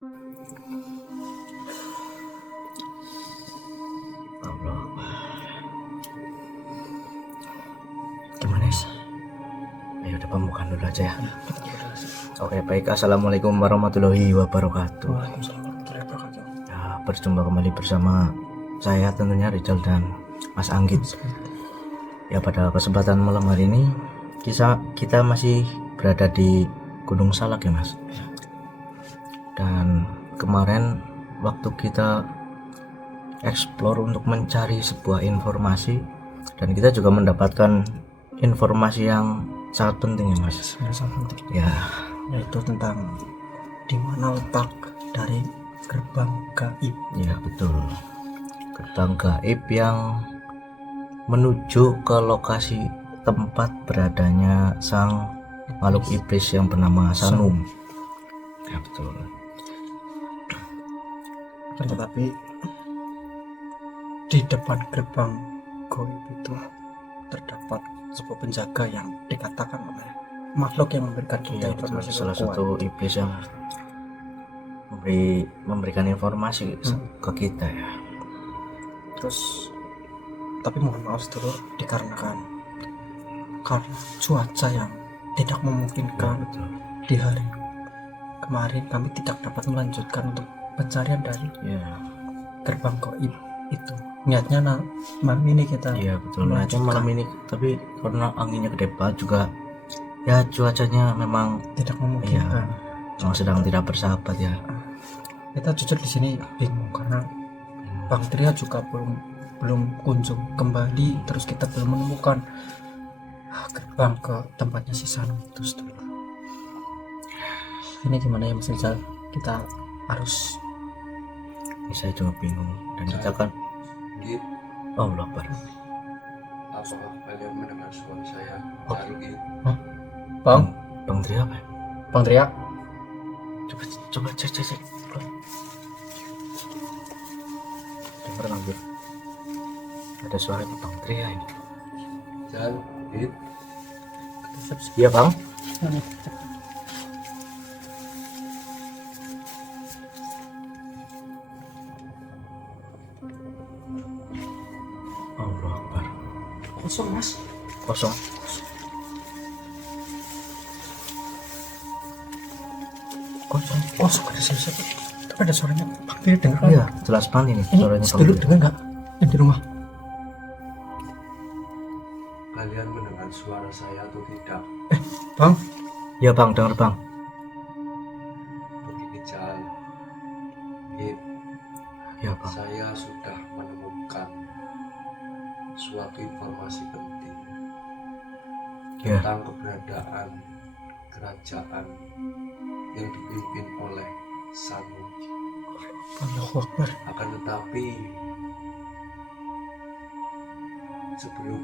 Allah. Gimana sih? Ayo udah pembukaan dulu aja ya. Oke baik, assalamualaikum warahmatullahi wabarakatuh. Waalaikumsalam warahmatullahi wabarakatuh. Ya, berjumpa kembali bersama saya tentunya Rizal dan Mas Anggit. Ya, pada kesempatan malam hari ini kita masih berada di Gunung Salak ya Mas. Dan kemarin waktu kita explore untuk mencari sebuah informasi, dan kita juga mendapatkan informasi yang sangat penting ya Mas. Sangat penting. Ya, Yaitu tentang di mana letak dari gerbang gaib. ya betul. Gerbang gaib yang menuju ke lokasi tempat beradanya sang makhluk iblis yang bernama Sanum. Ya betul. Tetapi di depan gerbang gaib itu terdapat sebuah penjaga yang dikatakan oleh makhluk yang memberikan kita Ya betul. informasi Salah kuat. satu iblis yang memberikan informasi ke kita ya. Terus tapi mohon maaf dulu dikarenakan karena cuaca yang tidak memungkinkan Betul. di hari kemarin kami tidak dapat melanjutkan untuk pencarian dari Ya, gerbang gaib itu. Niatnya malam ini kita iya betul. Niatnya malam ini, tapi karena anginnya gede banget juga, ya cuacanya memang tidak memungkinkan. memang sedang tidak bersahabat ya. Kita jujur di sini bingung karena Bang Tria juga belum kunjung kembali, terus kita belum menemukan gerbang ke tempatnya si Sanum itu sedulur. Ini gimana ya Mas Rizal? Kita harus Saya juga bingung, dan kita kan Git, Allah Akbar. apakah kalian mendengar suara saya? Oh. Cari Git. Bang Tria apa ya? Bang Tria, Coba cek. Dengar lanjut. Ada suara Bang Tria ini. Dan Git, Iya Bang. Allah Akbar. kosong Mas. Kosong. Kosong ada siapa? Tapi ada suaranya Bang Tria dengar kan? Iya, jelas banget ini Ini suaranya Bang sedulur Tria. dengar nggak? Yang di rumah. kalian mendengar suara saya atau tidak? Bang, Iya Bang, dengar Bang. Begini Jal. Git, Iya Bang. saya sudah menemukan suatu informasi penting Iya. tentang keberadaan kerajaan yang dipimpin oleh Sanum. Allahu Akbar. Akan tetapi sebelum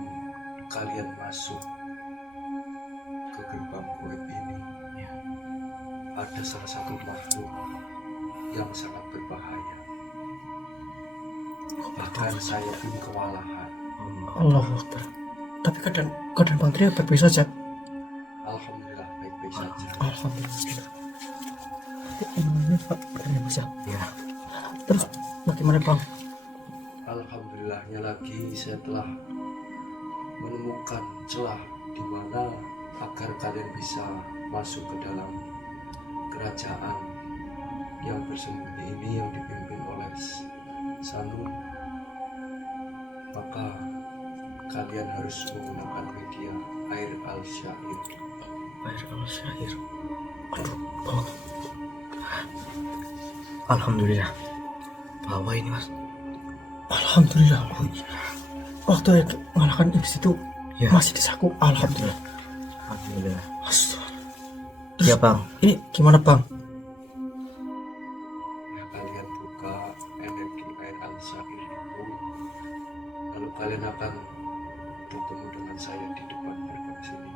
kalian masuk ke gerbang gaib ini, ada salah satu makhluk yang sangat berbahaya. Bahkan saya pun kewalahan. Allahu Akbar. Tapi keadaan Bang Tria baik-baik saja. Alhamdulillah baik-baik saja. Alhamdulillah. Ini Pak benar ya Mas ya? Iya. Terus bagaimana Bang? Alhamdulillahnya lagi saya telah menemukan celah di mana agar kalian bisa masuk ke dalam kerajaan yang bersembunyi ini yang dipimpin oleh Sanum. Maka kalian harus menggunakan media air al-syair. Air al-syair. Aduh, Bang. Alhamdulillah. Bawa ini Mas. Alhamdulillah. Waktu yang mengalahkan iblis itu Ya. masih di saku. Alhamdulillah. Alhamdulillah. Astaga. Iya Bang. Ini gimana Bang? Ya, kalian buka energi air al-syair itu, lalu kalian akan bertemu dengan saya di depan gerbang sini.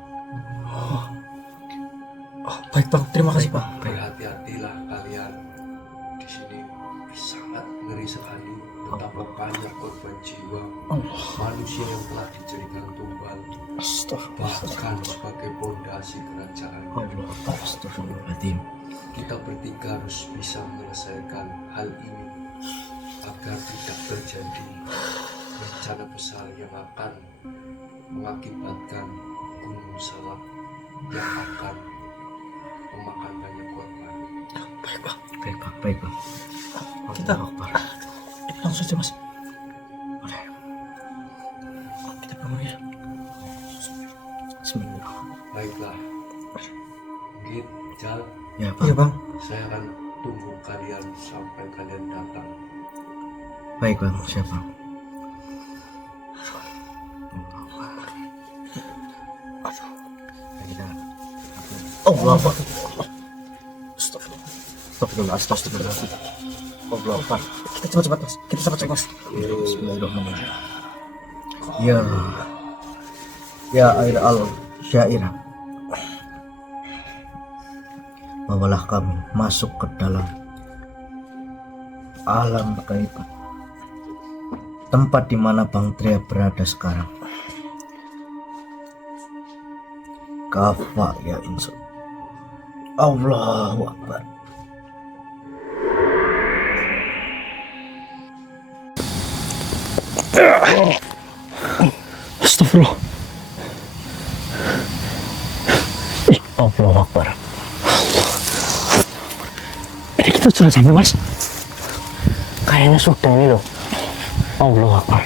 Oh, baik Bang, terima kasih Bang. Berhati-hatilah kalian, di sini sangat ngeri sekali. Betapa banyak korban jiwa Allah. manusia yang telah dijadikan tumbal, Astagfirullah. bahkan sebagai pondasi kerajaan. Allah. Astagfirullahaladzim. kita bertiga harus bisa menyelesaikan hal ini agar tidak terjadi bencana besar yang akan mengakibatkan Gunung Salak yang akan memakan banyak korban. Baik bang, Baik bang. Kita- Allahu Akbar. langsung saja mas. Boleh. Kita bangun ya. Bismillah. Baiklah, Git, Jal, Ya Iya bang. bang. saya akan tunggu kalian sampai kalian datang. Baik bang. Siap bang. Kita. Allah Akbar. Astagfirullah. Astagfirullah. Allah Akbar. Kita cepat-cepat mas. Kita cepat-cepat mas. Bismillahirrahmanirrahim. Ya, ya air al syair, bawalah kami masuk ke dalam alam gaib, tempat di mana Bang Tria berada sekarang. Kafa ya insun. Allahu Akbar. Astagfirullah. Allahu Akbar. Ini kita sudah sampai mas. Kayaknya sudah ini loh. Allahu Akbar.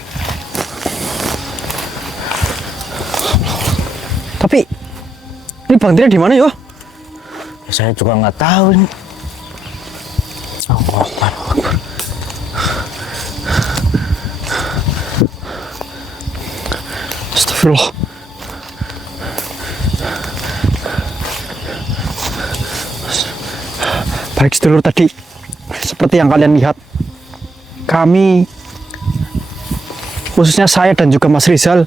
Tapi ini Bang Tria di mana yo? Saya juga nggak tahu ini. Allahu Akbar. Astagfirullah. Baik sedulur, tadi seperti yang kalian lihat, kami khususnya saya dan juga Mas Rizal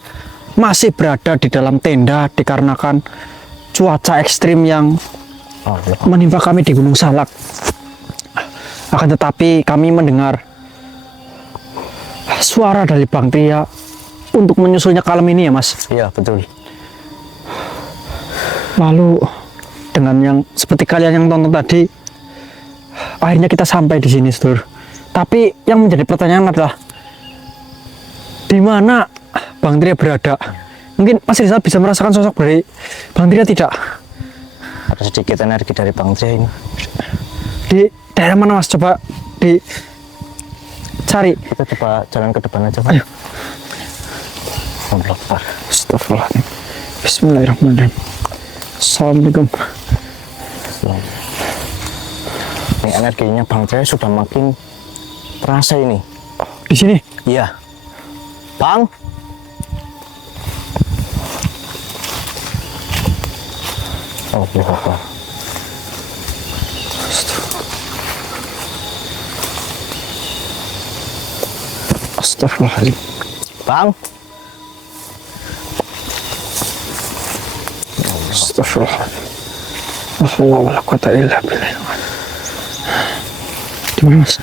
masih berada di dalam tenda dikarenakan cuaca ekstrim yang menimpa kami di Gunung Salak. Akan tetapi kami mendengar suara dari Bang Tria untuk menyusulnya ke alam ini ya mas. Iya betul. Lalu dengan yang seperti kalian yang tonton tadi, akhirnya kita sampai di sini, Sedulur. Tapi yang menjadi pertanyaan adalah di mana Bang Tria berada? Mungkin Mas Rizal bisa merasakan sosok dari Bang Tria tidak? Ada sedikit energi dari Bang Tria ini. Di daerah mana mas? Coba dicari. Kita coba jalan ke depan aja Pak. Ayo. Allahu Akbar. Astagfirullahaladzim. Bismillahirrahmanirrahim. Assalamualaikum. Ini energinya Bang Tria sudah makin terasa ini. Di sini. Iya. Bang. Allahu Akbar. Astagfirullahaladzim. Bang. Astagfirullahaladzim. Allah wala quwata illa billah. Di mana mas?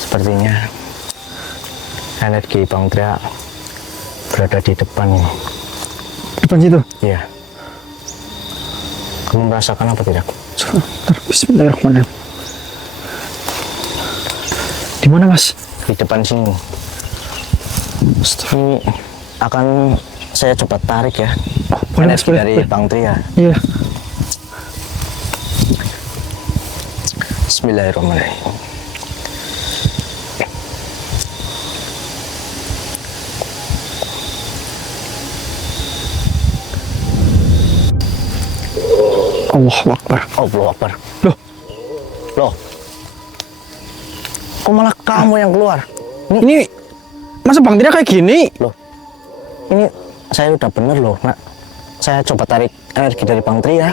Sepertinya energi Bang Tria berada di depan ini. Depan situ. Iya. Kamu merasakan apa tidak? Sebentar. Bismillahirrahmanirrahim. Di mana mas? Di depan sini. Ini akan saya coba tarik ya. Boleh mas, Energi boleh. dari Boleh. Bang Tria. Iya. Bismillahirrahmanirrahim. Allahu Akbar. Allahu Akbar. Loh, Loh. Kok malah kamu yang keluar? ini masa Bang Tria kayak gini? Loh. Ini saya udah bener loh, Nak. Saya coba tarik energi dari Bang Tria.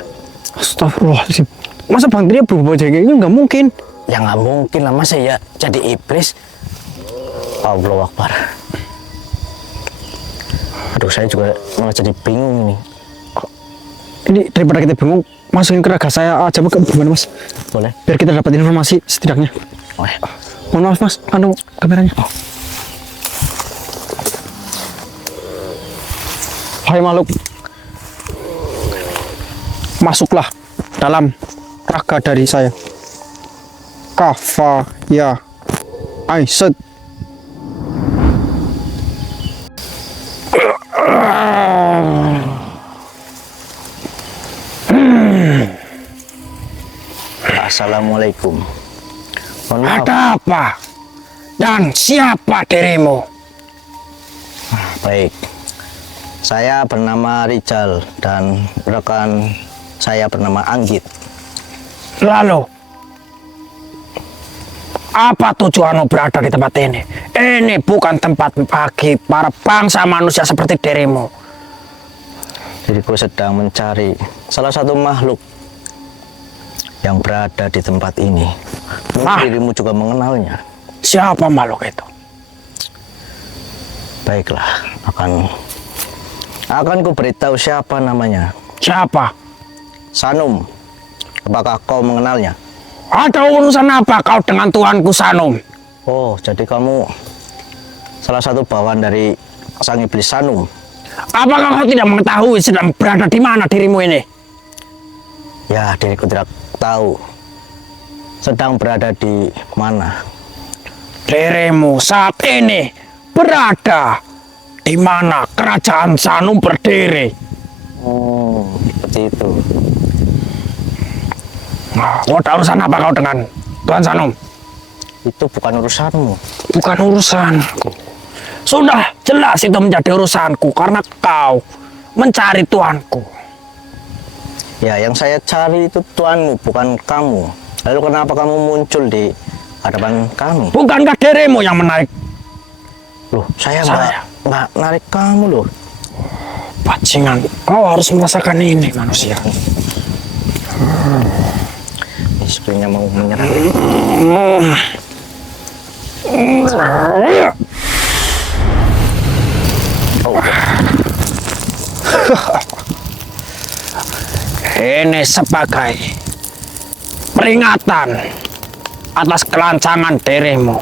Astagfirullahaladzim. Masa Bang Tria berubah jadi kayak gini? Nggak mungkin. Ya nggak mungkin lah, masa ya jadi iblis. Allahu Akbar. Aduh, saya juga malah jadi bingung ini. Ini daripada kita bingung, masukin ke raga saya aja gimana mas? Boleh? Biar kita dapat informasi setidaknya. Oh, ya. Mohon maaf mas, anu kameranya. Hai makhluk, masuklah dalam raga dari saya. Kafa ya Aisyah. Assalamualaikum. Mohon maaf. Ada apa? Dan siapa dirimu? Baik. Saya bernama Rijal dan rekan saya bernama Anggit. Lalu, apa tujuanmu berada di tempat ini? Ini bukan tempat bagi para bangsa manusia seperti dirimu. Diriku sedang mencari salah satu makhluk yang berada di tempat ini. Mungkin dirimu juga mengenalnya. Siapa makhluk itu? Baiklah, akan ku beritahu siapa namanya. Siapa? Sanum. Apakah kau mengenalnya? Ada urusan apa kau dengan Tuanku Sanum? Oh, jadi kamu salah satu bawahan dari sang iblis Sanum. Apakah kau tidak mengetahui sedang berada di mana dirimu ini? Ya, diriku tidak tahu sedang berada di mana. Dirimu saat ini berada di mana kerajaan Sanum berdiri. Oh, seperti itu. Kau ada urusan apa kau dengan Tuan Sanum? Itu bukan urusanmu. Bukan urusanku. Sudah jelas itu menjadi urusanku karena kau mencari tuanku. Ya, yang saya cari itu tuanmu, bukan kamu. Lalu kenapa kamu muncul di hadapan kami? Bukankah dirimu yang menarik? Loh, saya Saya. nggak narik kamu loh. Bajingan, kau harus merasakan ini manusia. Istrinya mau menyerang. Oh, Ini sebagai peringatan atas kelancangan dirimu.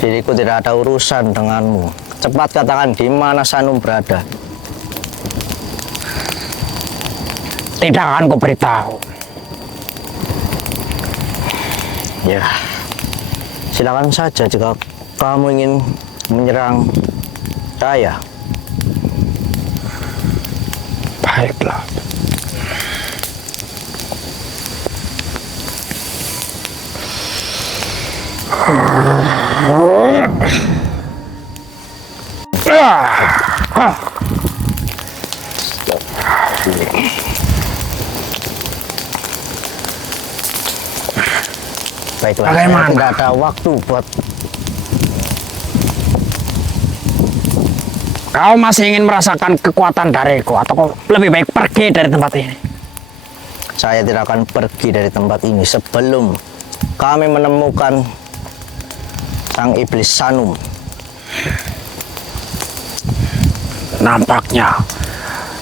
diriku tidak ada urusan denganmu. Cepat katakan di mana Sanum berada. Tidak akan kuberitahu. Ya, silakan saja jika kamu ingin menyerang saya. Baiklah. Baiklah, Bagaimana? saya tidak ada waktu buat. Kau masih ingin merasakan kekuatan dariku atau kau lebih baik pergi dari tempat ini? Saya tidak akan pergi dari tempat ini sebelum kami menemukan sang iblis Sanum. Nampaknya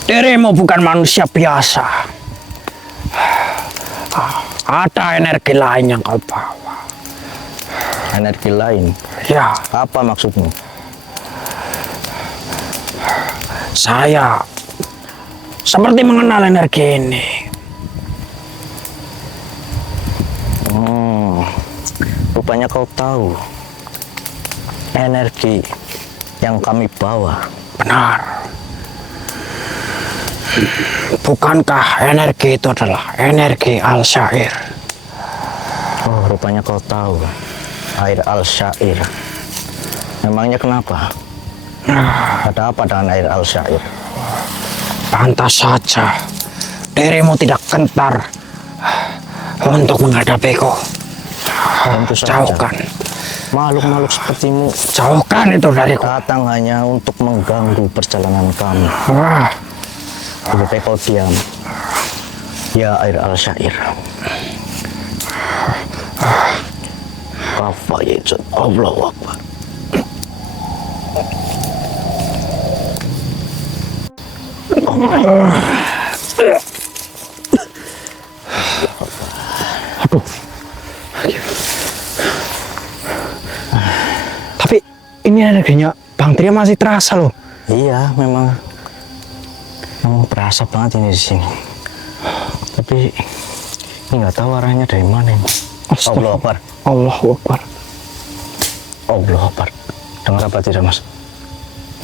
dirimu bukan manusia biasa. Ada energi lain yang kau bawa. Energi lain? Ya, Apa maksudmu? saya seperti mengenal energi ini. Rupanya kau tahu energi yang kami bawa. Benar. Bukankah energi itu adalah energi Al-Syair? Oh, rupanya kau tahu air Al-Syair. Memangnya kenapa? Ada apa dengan air Al-Syair? Pantas saja dirimu tidak gentar untuk menghadapiku. Tentu saja. Jauhkan, Makhluk-makhluk sepertimu jauhkan itu dariku. datang hanya untuk mengganggu perjalanan kami. Wah, Lebih baik kau diam. Ya air Al-Syair. Kafa yajud. Allahu Akbar. tapi ini energinya Bang Tria masih terasa loh. Iya, memang Emang berasa banget ini di sini. Tapi ini nggak tahu arahnya dari mana ini. Allahu Akbar. Allahu Akbar. Allahu Akbar. Dengar apa tidak, Mas?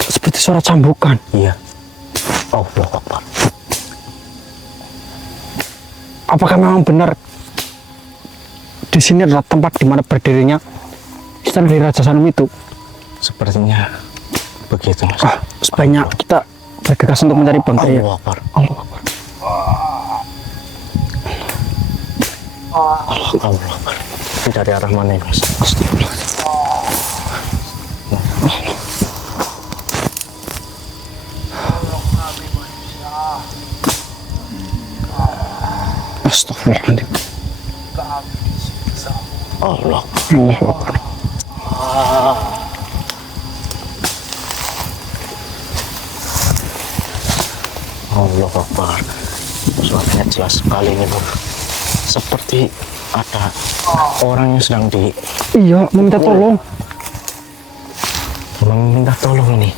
Seperti suara cambukan. Iya. Allahu Akbar. Apakah memang benar di sini adalah tempat di mana berdirinya istana dari Raja Sanem itu? Sepertinya begitu, Mas. Sebaiknya kita bergegas untuk mencari Bang Tria. Allahu Akbar. Allahu Akbar. Allahu Akbar. Ini dari arah mana ini, Mas? Astagfirullahaladzim. Allah. Allahu Akbar. Allahu Akbar. Suaranya jelas sekali ini, Bang. Seperti ada orang yang sedang Iya, meminta tolong. meminta tolong ini.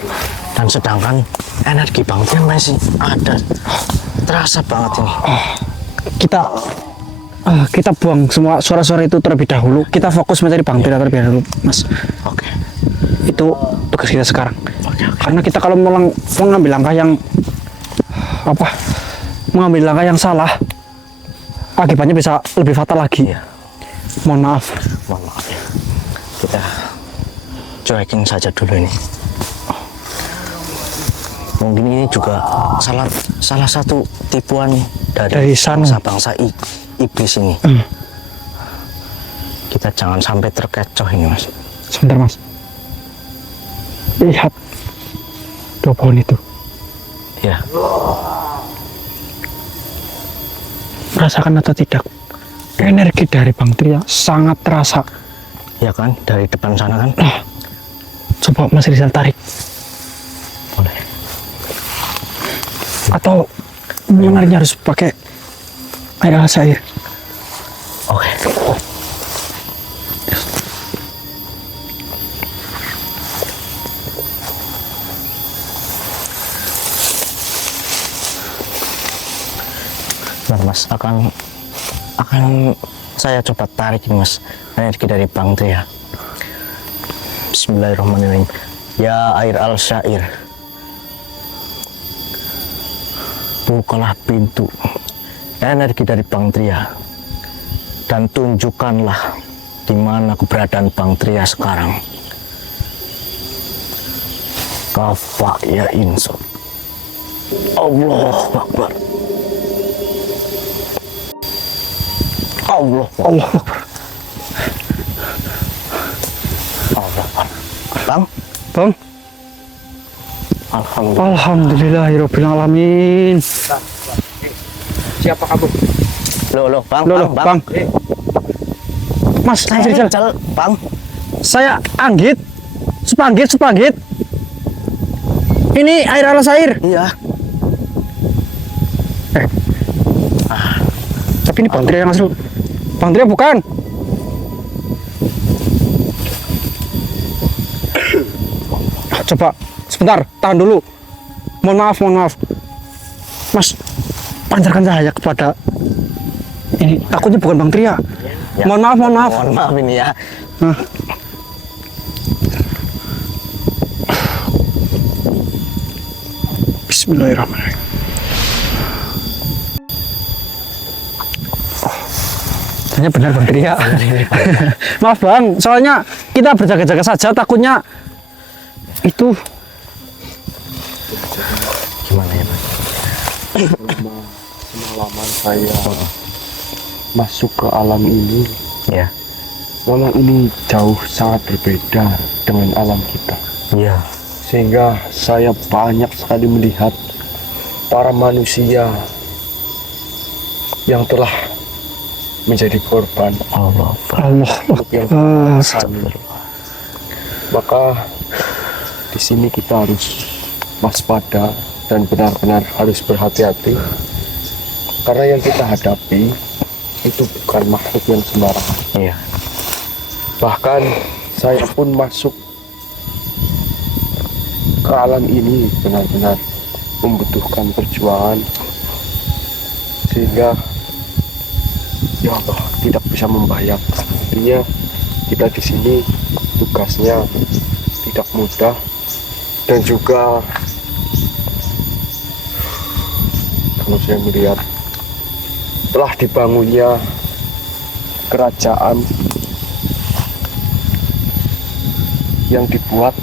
Dan sedangkan energi Bang Tria masih ada. Terasa banget ini. Kita buang semua suara-suara itu terlebih dahulu. Kita fokus mencari Bang Tria terlebih dahulu, Mas. Oke. Itu tugas kita sekarang. Oke. Karena kita kalau mengambil langkah yang mengambil langkah yang salah, akibatnya bisa lebih fatal lagi. Iya. Mohon maaf. Mohon maaf ya. Kita cuekin saja dulu ini. Mungkin ini juga salah satu tipuan dari Sanem. bangsa iblis ini. Kita jangan sampai terkecoh ini, Mas. Sebentar, Mas. Lihat dua pohon itu. Ya. Merasakan atau tidak? Energi dari Bang Tria sangat terasa. Ya kan, dari depan sana kan. Coba Mas Rizal tarik. Boleh. Atau menariknya harus pakai air air. Oke. Nah, Mas, akan saya coba tarik ini, Mas, energi dari Bang Tria. Bismillahirrahmanirrahim. Ya air al-syair, bukalah pintu energi dari Bang Tria dan tunjukkanlah di mana keberadaan Bang Tria sekarang. Kafa ya inso. Allahu Akbar. Allah Akbar. Allah Akbar. Allah Akbar. Bang, Bang, alhamdulillah. alhamdulillahirabbil alamin. Siapa kamu? Loh, Bang, Loh, Bang. Mas Rizal, Bang. saya Anggit. Supanggit. Ini air air. Iya. Tapi ini Bang Tria yang asli. Bang Tria bukan. Coba sebentar, tahan dulu. Mohon maaf. Mas, pancarkan cahaya kepada ini. Takutnya bukan Bang Tria. Ya. Mohon maaf. Mohon maaf ini ya. Bismillahirrahmanirrahim. Ternyata benar Bang Tria. Maaf Bang, soalnya kita berjaga-jaga saja, takutnya itu. Gimana ya, Mas? Semalaman saya masuk ke alam ini. Ya. Alam ini jauh sangat berbeda dengan alam kita. Iya. Sehingga saya banyak sekali melihat para manusia yang telah menjadi korban Allah. makhluk yang Allah. kami. Maka di sini kita harus waspada dan benar-benar harus berhati-hati, karena yang kita hadapi itu bukan makhluk yang sembarangan. Iya. Bahkan saya pun masuk ke alam ini benar-benar membutuhkan perjuangan, sehingga ya Allah tidak bisa membayangkan. Artinya kita di sini tugasnya tidak mudah, dan juga kalau saya melihat telah dibangunnya kerajaan yang dibuat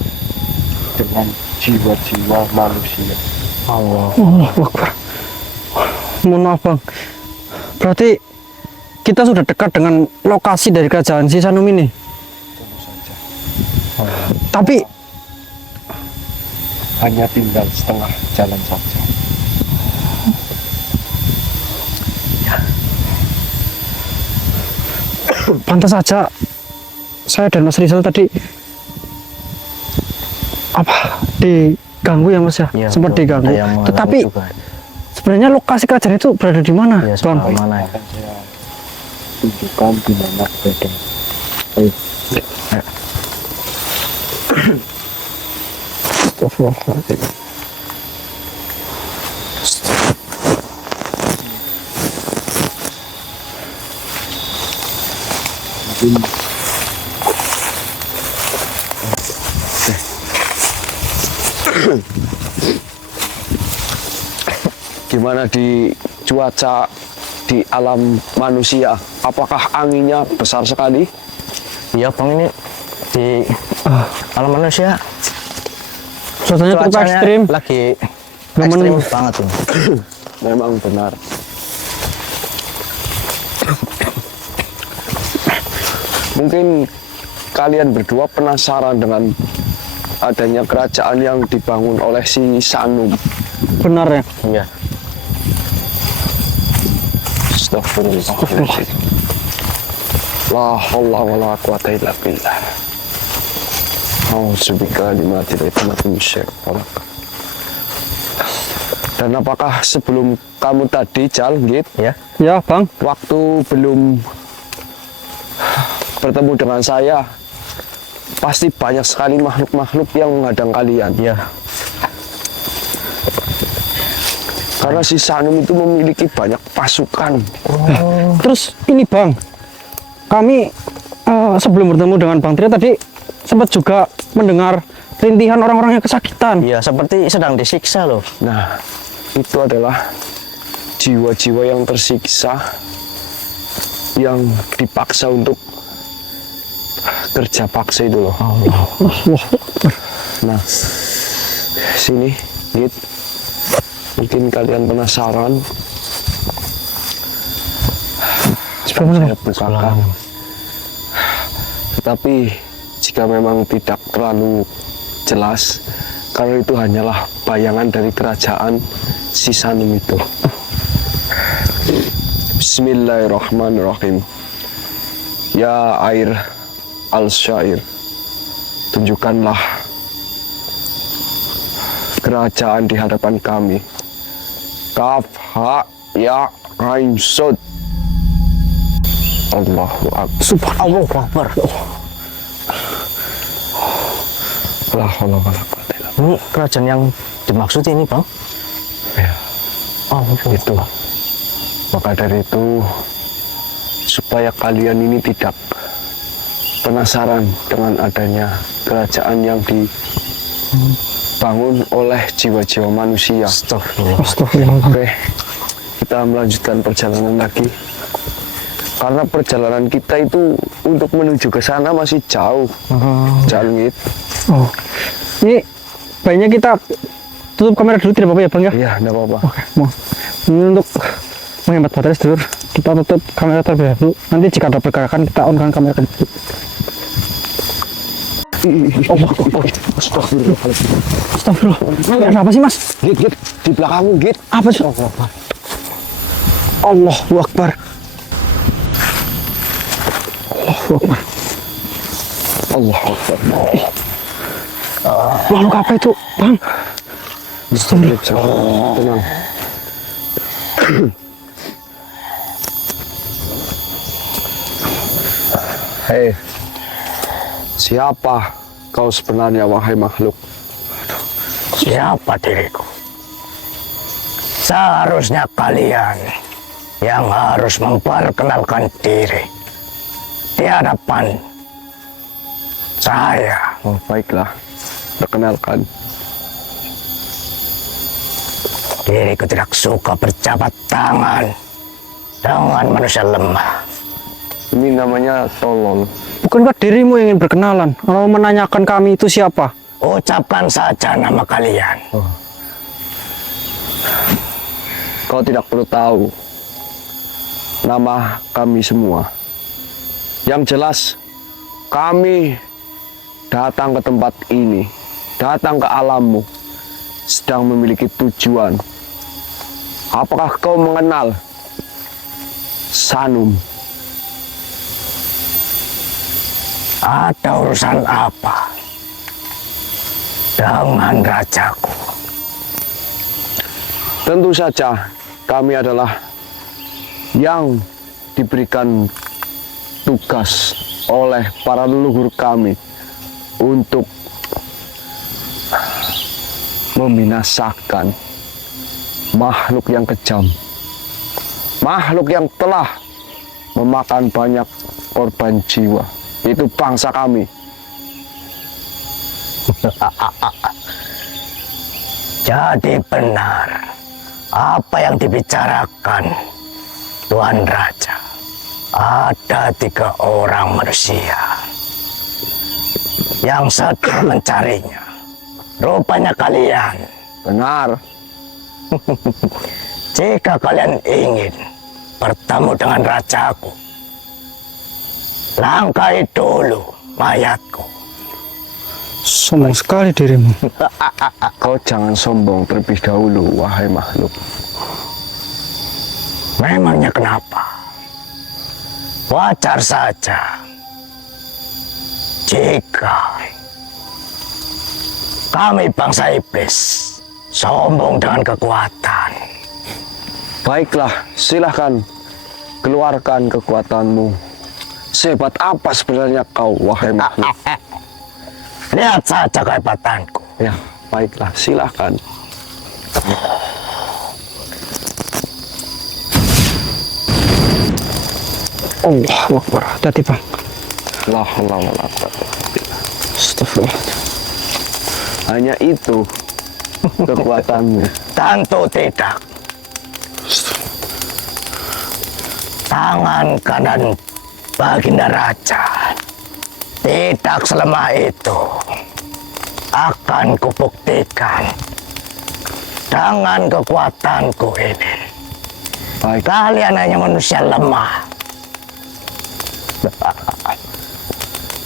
dengan jiwa-jiwa manusia. Allah Akbar. Mohon maaf Bang, berarti kita sudah dekat dengan lokasi dari kerajaan Sisanum ini. Tentu saja. Tapi Hanya tinggal setengah jalan saja. pantas saja saya dan Mas Rizal tadi diganggu ya Mas ya, Iya, sempat betul. diganggu. Ada yang mengalami Tetapi juga. sebenarnya lokasi kerajaan itu berada di mana, Ya, Bang? sebelah mana ya? Akan saya tunjukkan di mana berada. Ayo. Astagfirullahaladzim. Mungkin gimana di cuaca di alam manusia? Apakah anginnya besar sekali? Iya Bang, ini di alam manusia Cuacanya cukup cuacanya ekstrim. lagi Memang- ekstrim banget ini. Memang benar. Mungkin kalian berdua penasaran dengan adanya kerajaan yang dibangun oleh si Sanum. Benar ya. Iya. Astagfirullahaladzim. La haula wa la quwata illa billah. A'udzubika kalimatil hikmati minasyaitonir rajim. Dan apakah sebelum kamu tadi Jal, Git, Ya. Ya Bang, waktu belum bertemu dengan saya, pasti banyak sekali makhluk-makhluk yang menghadang kalian. Iya. Karena si Sanum itu memiliki banyak pasukan. terus ini Bang, kami sebelum bertemu dengan Bang Tria tadi sempat juga mendengar rintihan orang-orang yang kesakitan. Iya, seperti sedang disiksa loh. Nah, itu adalah jiwa-jiwa yang tersiksa, yang dipaksa untuk kerja paksa itu loh. Allah. Nah, sini, Git. Mungkin kalian penasaran. Saya bukakan. Tetapi jika memang tidak terlalu jelas, karena itu hanyalah bayangan dari kerajaan Sisanum itu. Bismillahirrahmanirrahim. Ya air al-syair, tunjukkanlah kerajaan di hadapan kami. Kaf ha ya ain sod. Allahu akbar. Subhanallah Akbar. La haula wala quwata illa billah. Ini kerajaan yang dimaksud ini Bang? Ya, Oh, itu. Maka dari itu, supaya kalian ini tidak penasaran dengan adanya kerajaan yang dibangun oleh jiwa-jiwa manusia. Astagfirullah. Astagfirullah. Oke, kita melanjutkan perjalanan lagi. Karena perjalanan kita itu untuk menuju ke sana masih jauh. Jangan gitu. Oh, ini baiknya kita tutup kamera dulu, tidak apa-apa ya Bang ya? Iya, enggak apa-apa. Oke, mau ini untuk menghemat baterai sedulur, kita tutup kamera terlebih dahulu. Nanti jika ada pergerakan kita on kan kamera kembali. Astagfirullah. Ada apa sih Mas? Git, Git, di belakangmu, Git. Apa sih? Allahu Akbar. Allahu Akbar. Allahu Akbar. Makhluk apa itu Bang? Tenang. Hei, siapa kau sebenarnya, wahai makhluk? Siapa diriku? Seharusnya kalian yang harus memperkenalkan diri di hadapan saya. Oh, baiklah. Perkenalkan. Diriku tidak suka berjabat tangan dengan manusia lemah. Ini namanya tolol. Bukankah dirimu yang ingin berkenalan? Kalau menanyakan kami itu siapa? Ucapkan saja nama kalian. Kau tidak perlu tahu nama kami semua. Yang jelas, kami datang ke tempat ini, datang ke alammu, sedang memiliki tujuan. Apakah kau mengenal Sanum? Ada urusan apa dengan rajaku? Tentu saja kami adalah yang diberikan tugas oleh para leluhur kami untuk membinasakan makhluk yang kejam, makhluk yang telah memakan banyak korban jiwa, itu bangsa kami. Jadi benar apa yang dibicarakan Tuan Raja. Ada 3 orang manusia yang sedang mencarinya. Rupanya kalian. Benar. Jika kalian ingin bertemu dengan rajaku, langkai dulu mayatku. Sombong sekali dirimu. Kau jangan sombong terlebih dahulu, wahai makhluk. Memangnya kenapa? Wajar saja jika kami bangsa iblis sombong dengan kekuatan. Baiklah, silahkan keluarkan kekuatanmu. Sehebat apa sebenarnya kau, wahai makhluk? Lihat saja kehebatanku. Ya, baiklah, silahkan. Allahu Akbar. Hati-hati bang. La haula wala quwwata. Astagfirullah. Hanya itu kekuatanmu. Tentu tidak. Tangan kanan Baginda Raja tidak selemah itu. Akan kubuktikan dengan kekuatanku ini. Baik, Kalian hanya manusia lemah.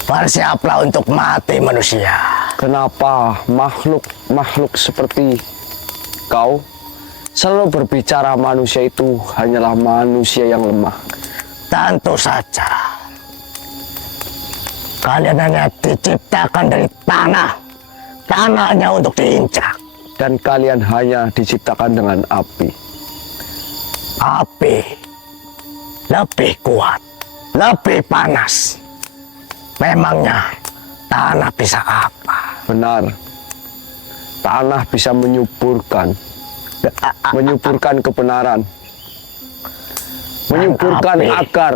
Bersiaplah untuk mati manusia. kenapa makhluk seperti kau selalu berbicara manusia itu hanyalah manusia yang lemah? Tentu saja. Kalian hanya diciptakan dari tanah. Tanahnya untuk diinjak. Dan kalian hanya diciptakan dengan api. Api lebih kuat, lebih panas. Memangnya tanah bisa apa? Benar, tanah bisa menyuburkan kebenaran, menyuburkan api. akar.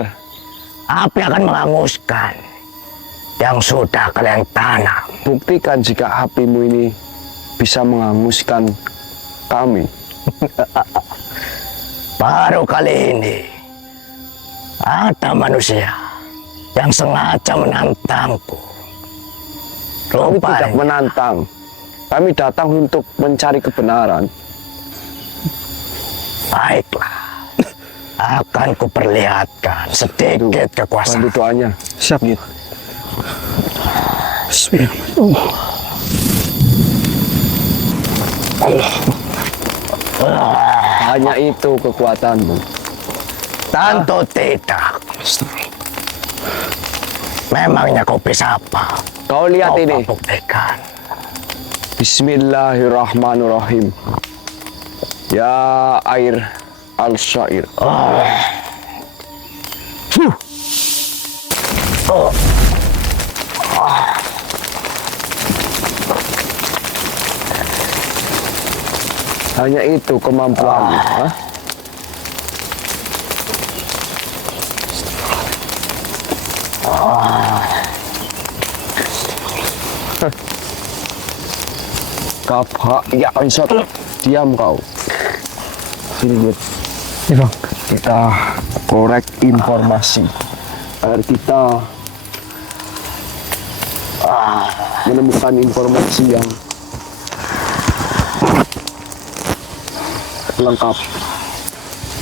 Api akan menghanguskan yang sudah kalian tanam. Buktikan jika apimu ini bisa menghanguskan kami. Baru kali ini ada manusia yang sengaja menantangku. Kami tidak Rupanya menantang. Kami datang untuk mencari kebenaran. baiklah. Akan kuperlihatkan sedikit Bantu kekuasaan. doanya. Siap. Gitu. Bismillah. Hanya itu kekuatanmu. Tentu tidak. Memangnya kau bisa apa? Kau lihat Kau ini. buktikan. Bismillahirrahmanirrahim. Ya air al-syair. Hanya itu kemampuanmu. Hah? Kapha, ya Aisyah, diam kau. Sini Bud. Iya bang. Kita korek informasi agar kita menemukan informasi yang lengkap.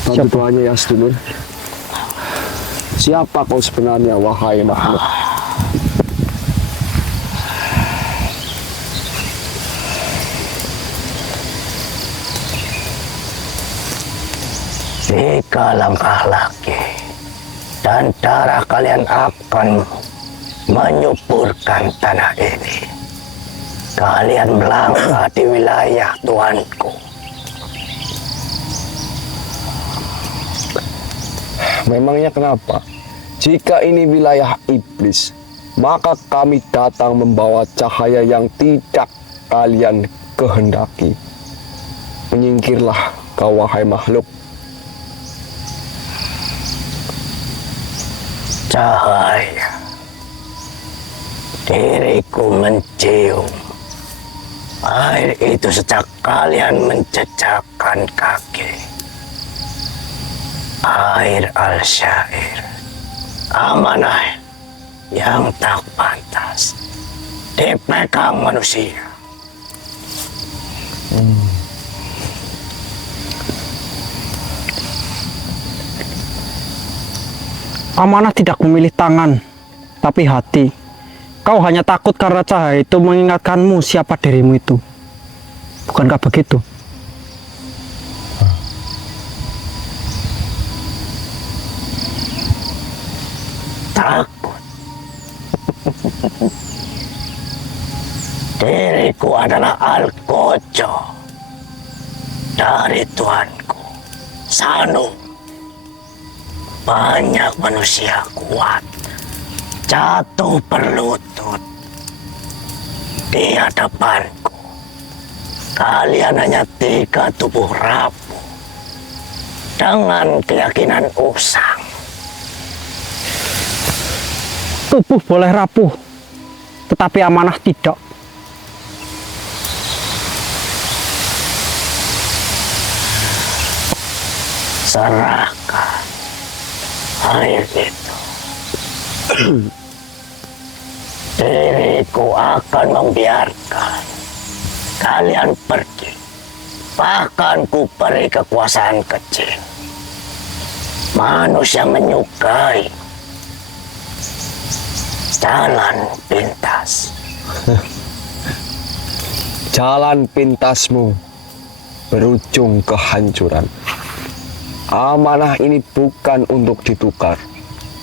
Bantu doanya ya sedulur. Siapa kau sebenarnya, wahai makhluk? Jika langkah lagi dan darah kalian akan menyuburkan tanah ini, kalian melangkah di wilayah Tuanku. Memangnya kenapa? Jika ini wilayah iblis, maka kami datang membawa cahaya yang tidak kalian kehendaki. Menyingkirlah kau, wahai makhluk. Cahaya. Diriku mencium air itu sejak kalian menjejakkan kaki. Air al-syair, amanah yang tak pantas dipegang manusia. Amanah tidak memilih tangan, tapi hati. Kau hanya takut karena cahaya itu mengingatkanmu siapa dirimu itu. Bukankah begitu? Takut. Diriku adalah Al-Kojo dari Tuanku, Sanum. Banyak manusia kuat jatuh berlutut di hadapanku. Kalian hanya 3 tubuh rapuh dengan keyakinan usang. Tubuh boleh rapuh, tetapi amanah tidak. Serahkan air itu. Diriku akan membiarkan kalian pergi. Bahkan ku beri kekuasaan kecil. Manusia menyukai jalan pintas. Jalan pintasmu berujung kehancuran. Amanah ini bukan untuk ditukar,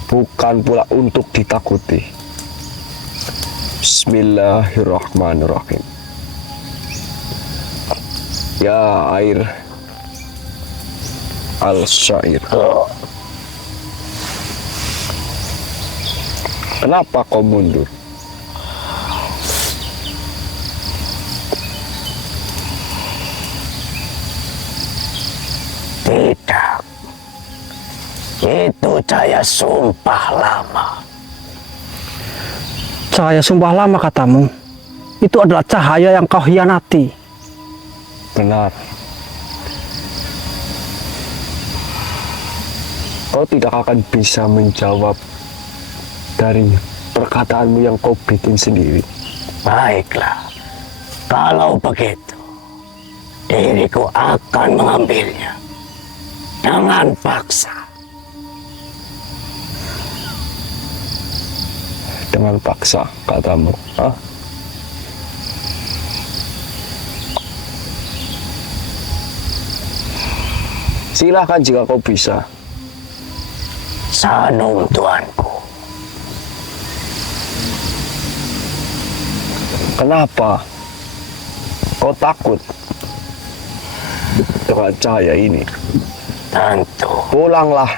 bukan pula untuk ditakuti. Bismillahirrahmanirrahim. Ya air al-syair. Kenapa kau mundur? Tidak. Itu cahaya sumpah lama. Cahaya sumpah lama katamu. Itu adalah cahaya yang kau hianati. Benar. Kau tidak akan bisa menjawab dari perkataanmu yang kau bikin sendiri. Baiklah. Kalau begitu, diriku akan mengambilnya dengan paksa. Dengan paksa, katamu. Hah? Silahkan jika kau bisa. Sanum tuanku. Kenapa kau takut dengan cahaya ini? Tentu. Pulanglah,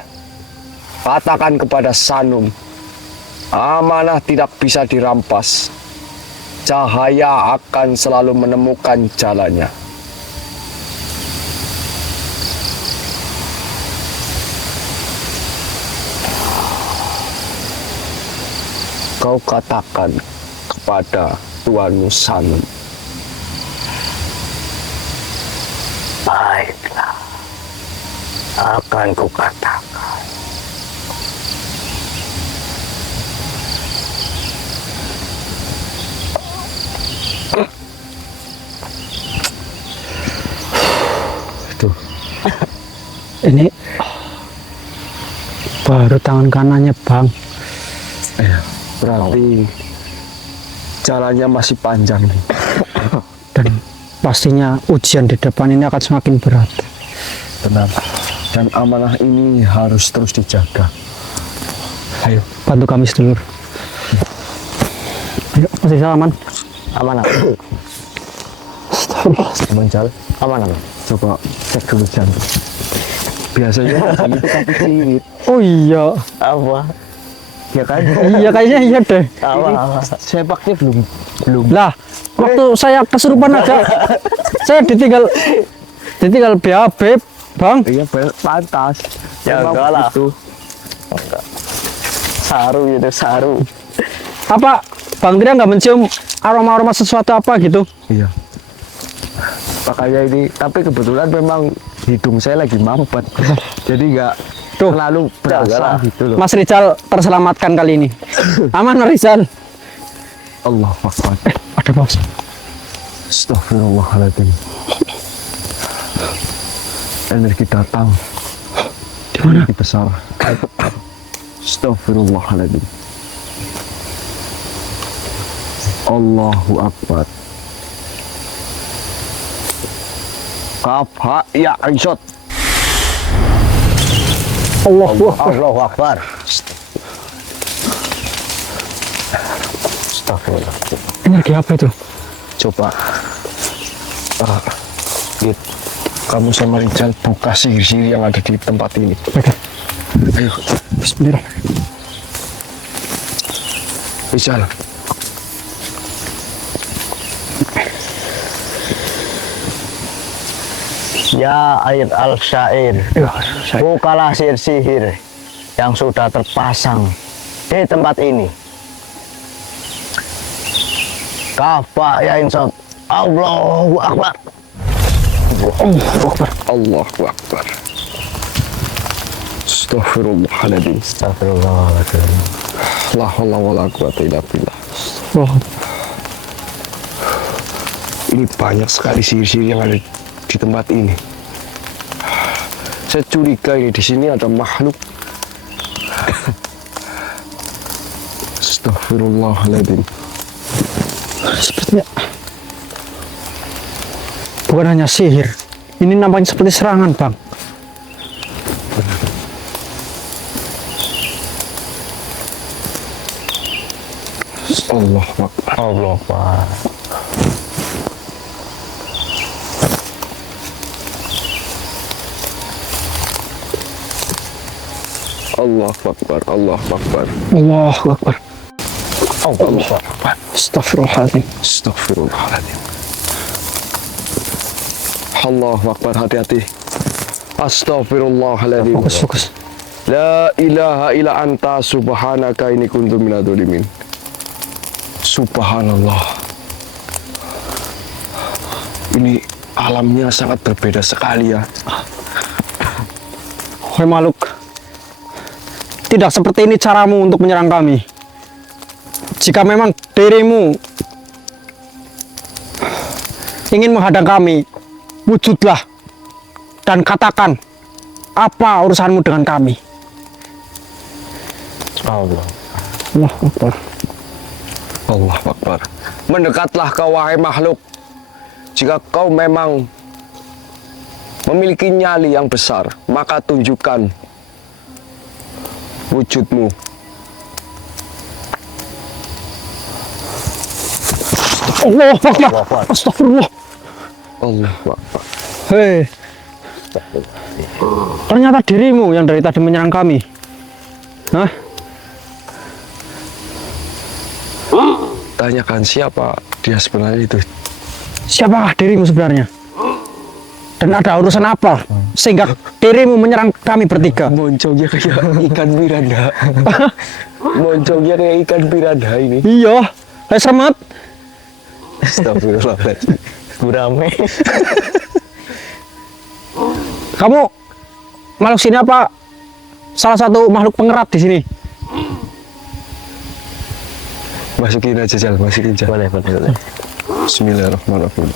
katakan kepada Sanum, amanah tidak bisa dirampas. Cahaya akan selalu menemukan jalannya. kau katakan kepada tuanmu Sanem. Baiklah, akan kukatakan. Ini baru tangan kanannya bang. Berarti jalannya masih panjang nih. Dan pastinya ujian di depan ini akan semakin berat. Benar. Dan amanah ini harus terus dijaga. Ayo. Bantu kami sedulur. Ayo, masih aman. Aman. Aman, Jal. Aman. Coba cek dulu jantung. Biasanya kami itu kaki sirit. Oh iya. Apa? Ya kan? Iya kayaknya iya deh. Apa? Sepaknya belum. Lah, waktu saya kesurupan aja, saya ditinggal BAB, bang. Iya, pantas. Ya Memang enggak lah. begitu. Saru gitu, saru. Apa Bang Tria nggak mencium aroma sesuatu apa gitu? Iya. Makanya ini, tapi kebetulan memang hidung saya lagi mampet. Jadi nggak Tuh. terlalu berasa gitu loh. Mas Rizal terselamatkan kali ini. Aman Mas Rizal. Allah Akbar. Ada bos. Astagfirullahaladzim. Energi datang. Di mana? Energi besar. Astagfirullahaladzim. Allahu Akbar. Kaf ya Aisyot. Allahu Akbar. Astagfirullah. Energi apa itu? Coba. Git, kamu sama Rizal buka sihir-sihir yang ada di tempat ini. Baiklah. Ayo, Bismillah. Rizal. Ya ayat al-syair, Ya, bukalah sihir-sihir yang sudah terpasang di tempat ini. Kafa ya insot. Allahu Akbar. Allahu Akbar. Allahu Akbar. Astagfirullahaladzim. Astagfirullahaladzim. La haula wala quwata illa billah. Oh, Ini banyak sekali sihir-sihir yang ada di tempat ini. Saya curiga ini di sini ada makhluk. Astagfirullahaladzim. sepertinya bukan hanya sihir. Ini nampaknya seperti serangan, Bang. Allahu Akbar. Allahu Akbar. Allahu Akbar. Allahu Akbar. Allahu Akbar. Allahu Akbar. Astagfirullahaladzim. Astagfirullahaladzim. Allahu Akbar, hati-hati. Astagfirullahaladzim. Fokus. La ilaha illa anta subhanaka ini kuntu minadzalimin. Subhanallah. Ini alamnya sangat berbeda sekali ya. Wahai makhluk, tidak seperti ini caramu untuk menyerang kami. Jika memang dirimu ingin menghadang kami, wujudlah dan katakan apa urusanmu dengan kami. Allah. Allahu Akbar. Allahu Akbar. Mendekatlah kau wahai makhluk. Jika kau memang memiliki nyali yang besar, maka tunjukkan wujudmu. Allahu Akbar. Astagfirullah. Allahu Akbar. Hei, ternyata dirimu yang dari tadi menyerang kami. Hah? Tanyakan siapa dia sebenarnya itu. Siapakah dirimu sebenarnya? Dan ada urusan apa sehingga dirimu menyerang kami bertiga? Moncongnya kayak ikan piranha. Moncongnya kayak ikan piranha ini. Iya, seremet. Astagfirullahaladzim. Gurame. Kamu makhluk sini apa? Salah satu makhluk pengerat di sini. Masukin aja, Jal. Masukin, Jal. Boleh. Bismillahirrahmanirrahim.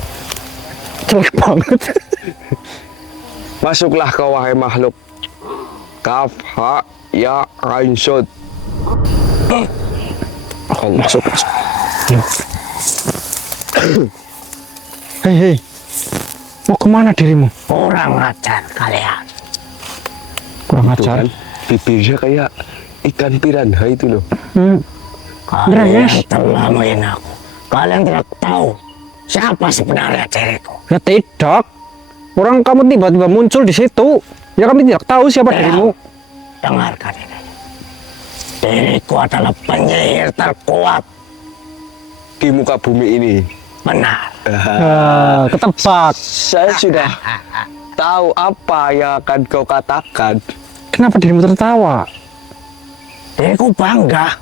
Jelek banget. Masuklah kau wahai makhluk. Kaf, ha, ya, ain, sod. Masuk. Hei, mau kemana dirimu? Kurang ajar kalian. Kurang Tuh ajar. kan, bibirnya kayak ikan piranha itu loh. Kalian telah menghina aku. Kalian tidak tahu siapa sebenarnya diriku. Ya tidak. Orang kamu tiba-tiba muncul di situ. Ya kami tidak tahu siapa dirimu. Dengarkan ini. Diriku adalah penyihir terkuat. Di muka bumi ini. Benar. Ketebak. Saya sudah tahu apa yang akan kau katakan. Kenapa dirimu tertawa? Diriku bangga.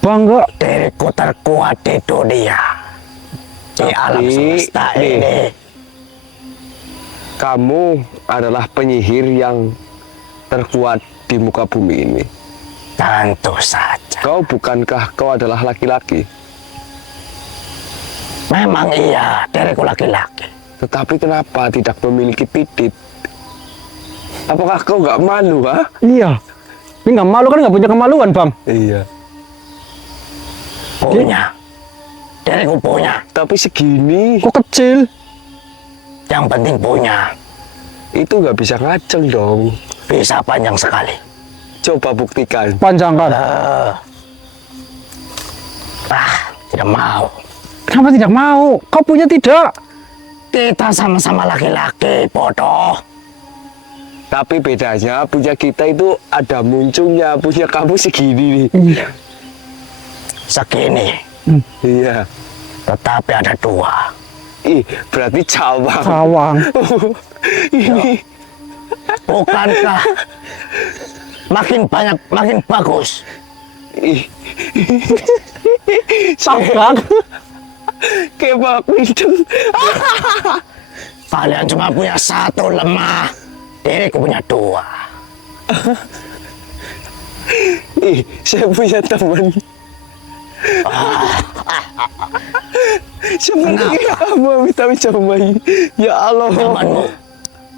Bangga. Diriku terkuat di dunia. Di alam semesta nih, ini. Kamu adalah penyihir yang terkuat di muka bumi ini. Tentu saja. Bukankah kau adalah laki-laki? Memang iya, diriku laki-laki. Tetapi kenapa tidak memiliki titik? Apakah kau nggak malu, ha? Iya. Ini nggak malu kan, nggak punya kemaluan, Bang. Iya. Punya. Diriku punya. Tapi segini, Kok kecil? Yang penting punya. itu nggak bisa ngaceng dong. Bisa panjang sekali. Coba buktikan. Panjangkan. Tidak mau. Kenapa tidak mau? Kau punya tidak? Kita sama-sama laki-laki, bodoh. Tapi bedanya punya kita itu ada muncungnya, punya kamu segini nih. Iya. Segini. Iya. Tetapi ada dua. Ih, berarti cawang. Cawang. Ini Bukankah makin banyak makin bagus? ih, Sabang. kayak bak itu. Kalian cuma punya satu lemah. Diriku punya dua. Ih, saya punya teman. Sebenarnya kamu tapi coba. Ya Allah. Temanmu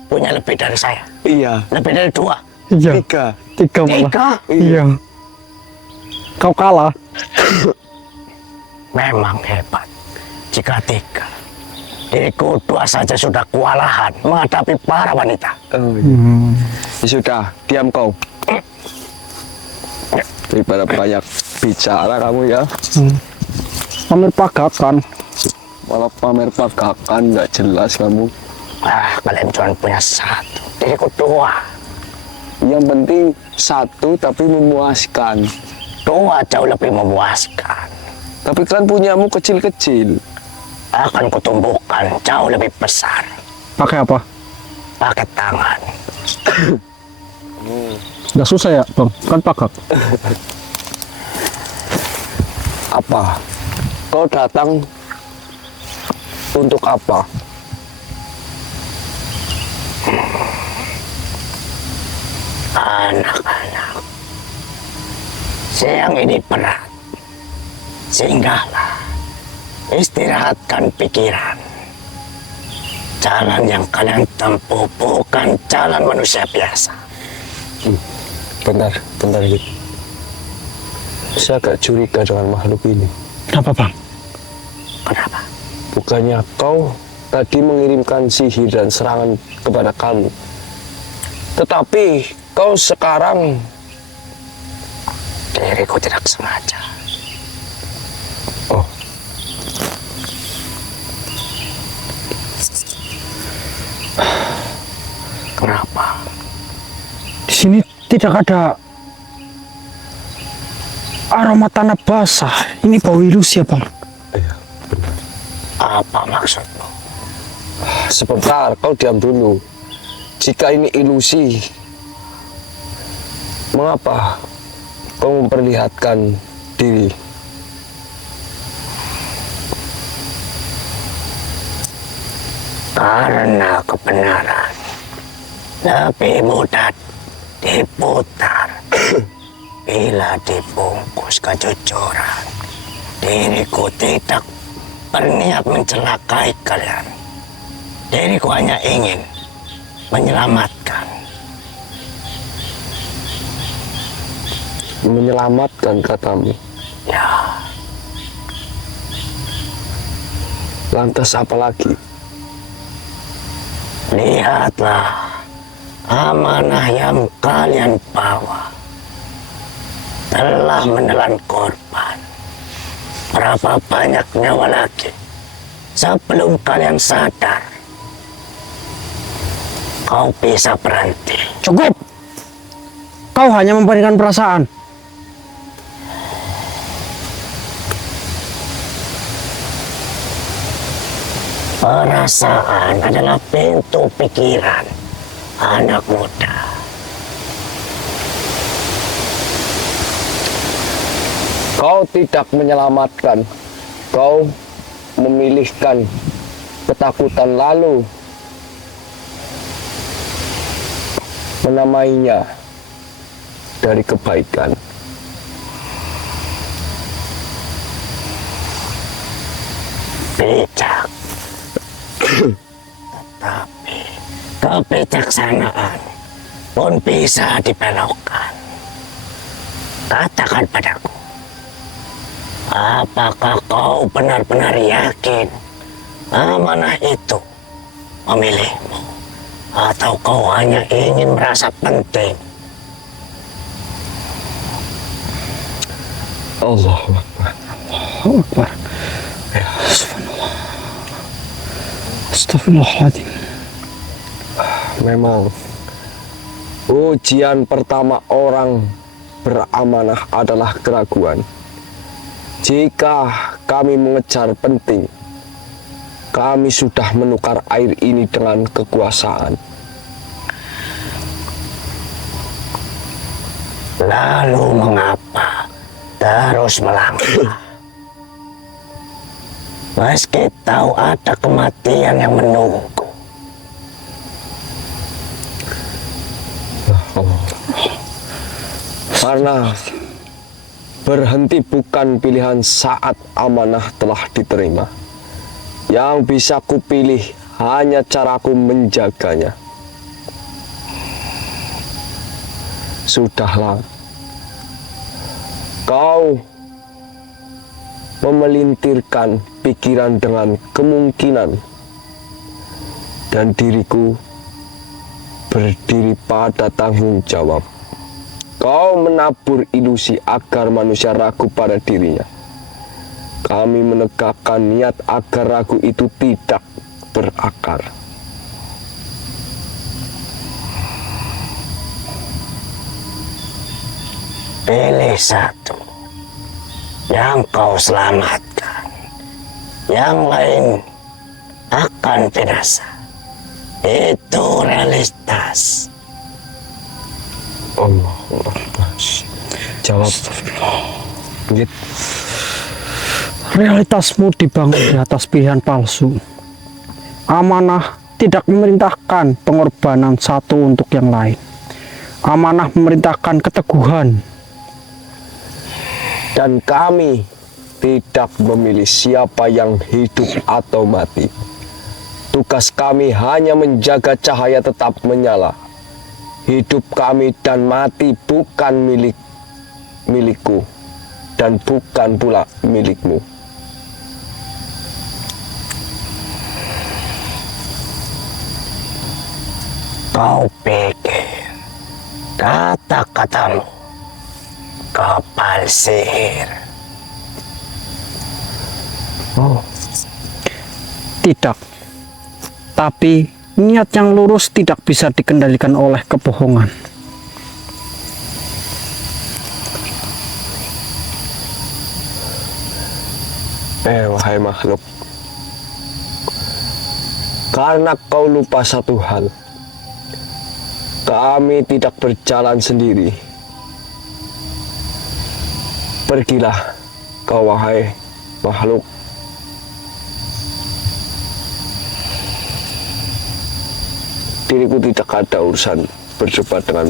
punya lebih dari saya. Iya, Lebih dari dua. Iya. tiga. Malah. Tiga. Iya. Kau kalah. Memang hebat. Jika tiga. Diriku dua saja sudah kewalahan menghadapi para wanita. Oh, iya. Ya sudah, diam kau. Daripada banyak bicara kamu ya. Pamer pagakan. Malah pamer pagakan, nggak jelas kamu. Kalian cuma punya satu. Diriku dua. Yang penting satu tapi memuaskan. Dua jauh lebih memuaskan. Tapi kan punyamu kecil-kecil. Akan kutumbuhkan jauh lebih besar. Pakai apa? Pakai tangan. Nggak susah ya, Bang? Kan pagak. Apa? Kau datang untuk apa? Anak-anak, siang ini berat. Singgahlah, istirahatkan pikiran. Jalan yang kalian tempuh bukan jalan manusia biasa. Bentar gitu. Saya agak curiga dengan makhluk ini. Kenapa, Bang? Kenapa? Bukannya kau tadi mengirimkan sihir dan serangan kepada kami. Tetapi kau sekarang... Diriku tidak sengaja. Oh, Kenapa? Di sini tidak ada aroma tanah basah. Ini bau ilusi ya, Bang? iya, benar. Apa maksudmu? Sebentar, kau diam dulu. Jika ini ilusi, mengapa kau memperlihatkan diri? Karena kebenaran lebih mudah diputar bila dibungkus kejujuran. Diriku tidak berniat mencelakai kalian. Diriku hanya ingin menyelamatkan. Menyelamatkan katamu. Ya, Lantas apa lagi? lihatlah amanah yang kalian bawa telah menelan korban. Berapa banyak nyawa lagi sebelum kalian sadar kau bisa berhenti. Cukup. Kau hanya memberikan perasaan. Perasaan adalah pintu pikiran anak muda. Kau tidak menyelamatkan. Kau memilihkan ketakutan lalu menamainya dari kebaikan. Bijak. Tetapi kebijaksanaan pun bisa dibelokkan. Katakan padaku, apakah kau benar-benar yakin amanah itu memilihmu? Atau kau hanya ingin merasa penting? Allahu Akbar. Allahu Akbar. Subhanallah. Astagfirullahaladzim. Memang ujian pertama orang beramanah adalah keraguan. Jika kami mengejar penting, kami sudah menukar air ini dengan kekuasaan. Lalu mengapa terus melangkah? Meski tahu ada kematian yang menunggu. Karena berhenti bukan pilihan saat amanah telah diterima. Yang bisa kupilih hanya caraku menjaganya. Sudahlah. Kau memelintirkan pikiran dengan kemungkinan, dan diriku berdiri pada tanggung jawab. Kau menabur ilusi agar manusia ragu pada dirinya. Kami menegakkan niat agar ragu itu tidak berakar. Pilih satu yang kau selamatkan, yang lain akan binasa. Itu realitas. Allah. Jawab. Gitu. Realitasmu dibangun di atas pilihan palsu. Amanah tidak memerintahkan pengorbanan satu untuk yang lain. Amanah memerintahkan keteguhan. Dan kami tidak memilih siapa yang hidup atau mati. Tugas kami hanya menjaga cahaya tetap menyala. Hidup kami dan mati bukan milikku dan bukan pula milikmu. Kau pikir kata-katamu kapal sihir? Oh, Tidak. Tapi niat yang lurus tidak bisa dikendalikan oleh kebohongan. wahai makhluk. Karena kau lupa satu hal. Kami tidak berjalan sendiri. Pergilah kau wahai makhluk. Diriku tidak ada urusan berdebat dengan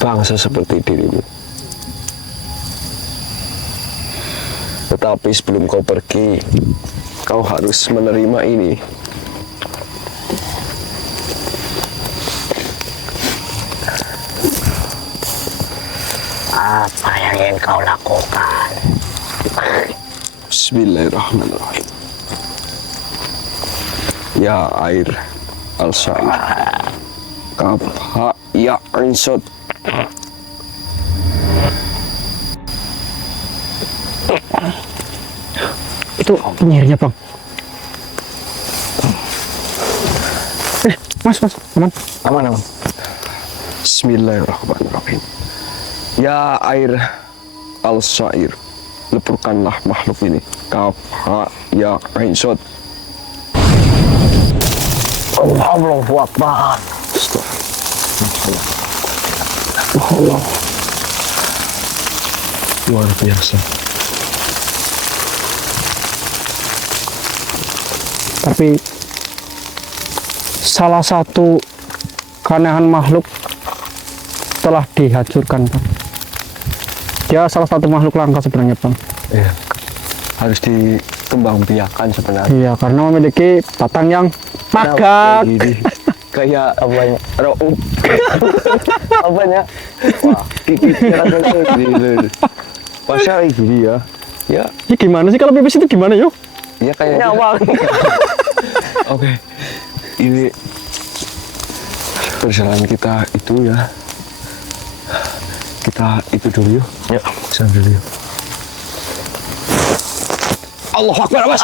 bangsa seperti dirimu. Tetapi sebelum kau pergi, kau harus menerima ini. Apa yang ingin kau lakukan? Bismillahirrahmanirrahim. Ya air al-sa'id. Kaf ha ya ain sod. Itu penyihirnya, Bang. Mas, aman. Aman. Bismillahirrahmanirrahim. Ya air al-sa'ir, leburkanlah makhluk ini. Kaf ha ya ain sod. Allahu Akbar. Allah. Luar biasa. Tapi salah satu keanehan makhluk telah dihancurkan, Bang. Dia salah satu makhluk langka sebenarnya, Bang. Iya. Harus dikembangbiakan sebenarnya. Iya, karena memiliki batang yang pagak. Kayak Apanya? Raup. Apanya? Wah, gigitnya langsung gini. Masa gini ya? Ya, Ini gimana sih kalau pipis itu gimana, yuk? ya kayak Nyawang. Oke. Ini perjalanan kita itu ya. Kita itu dulu yuk. Yuk. Kesana dulu yuk. Allahu Akbar, Mas.